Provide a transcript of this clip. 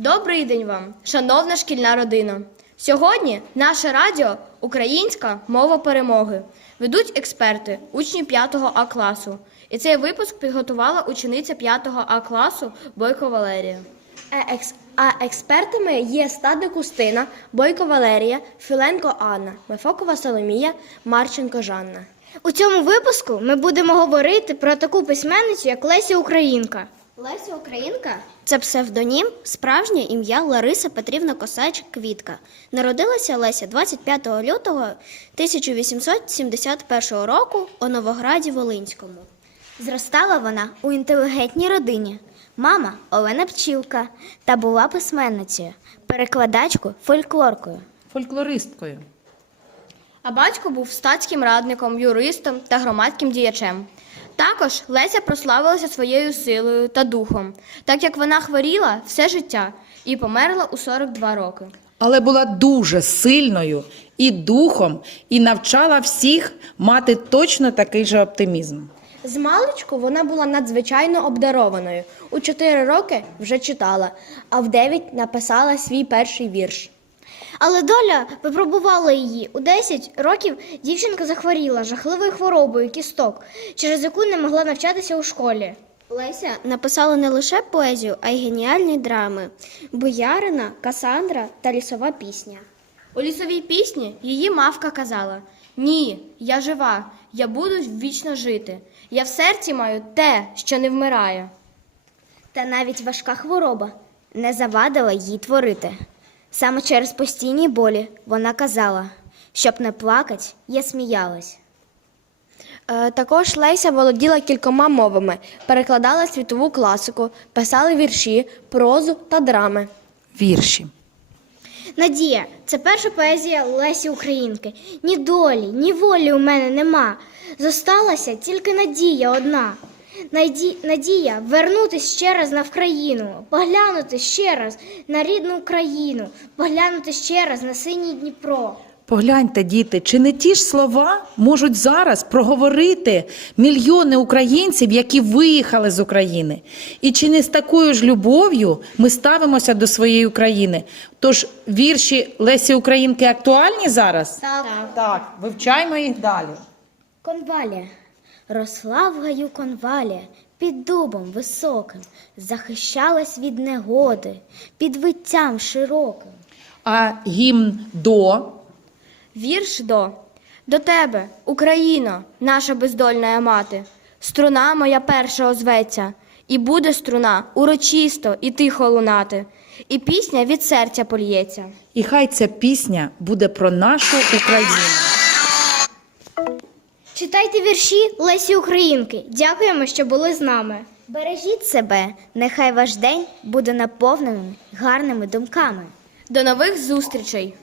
Добрий день вам, шановна шкільна родина. Сьогодні наше радіо Українська мова перемоги. Ведуть експерти, учні 5 А класу. І цей випуск підготувала учениця 5 А класу Бойко Валерія. А експертами є Стадник Устина, Бойко Валерія, Філенко Анна, Мефокова Соломія, Марченко Жанна. У цьому випуску ми будемо говорити про таку письменницю, як Леся Українка. Леся Українка це псевдонім, справжнє ім'я Лариса Петрівна Косач Квітка. Народилася Леся 25 лютого 1871 року у Новограді Волинському. Зростала вона у інтелігентній родині. Мама Олена Пчілка та була письменницею, перекладачкою, фольклоркою. фольклористкою. А батько був статським радником, юристом та громадським діячем. Також Леся прославилася своєю силою та духом, так як вона хворіла все життя і померла у 42 роки. Але була дуже сильною і духом, і навчала всіх мати точно такий же оптимізм. З маличку вона була надзвичайно обдарованою. У 4 роки вже читала, а в 9 написала свій перший вірш. Але доля випробувала її. У 10 років дівчинка захворіла жахливою хворобою кісток, через яку не могла навчатися у школі. Леся написала не лише поезію, а й геніальні драми: Боярина, Касандра та лісова пісня. У лісовій пісні її мавка казала: Ні, я жива, я буду вічно жити. Я в серці маю те, що не вмирає. Та навіть важка хвороба не завадила їй творити. Саме через постійні болі вона казала, щоб не плакать, я сміялась. Е, Також Леся володіла кількома мовами, перекладала світову класику, писала вірші, прозу та драми. Вірші. Надія, це перша поезія Лесі Українки. Ні долі, ні волі у мене нема. Зосталася тільки надія одна. Наді... Надія вернутись ще раз на Вкраїну, поглянути ще раз на рідну Україну, поглянути ще раз на синій Дніпро. Погляньте, діти, чи не ті ж слова можуть зараз проговорити мільйони українців, які виїхали з України? І чи не з такою ж любов'ю ми ставимося до своєї України? Тож вірші Лесі Українки актуальні зараз? Так. Так, вивчаймо їх далі. Конвалія. Росла в гаю конвалія, під дубом високим, захищалась від негоди, під виттям широким. А гімн до Вірш до До тебе, Україно, наша бездольна мати, струна моя перша озветься, і буде струна урочисто і тихо лунати, і пісня від серця польється. І хай ця пісня буде про нашу Україну. Читайте вірші Лесі Українки. Дякуємо, що були з нами. Бережіть себе, нехай ваш день буде наповнений гарними думками. До нових зустрічей!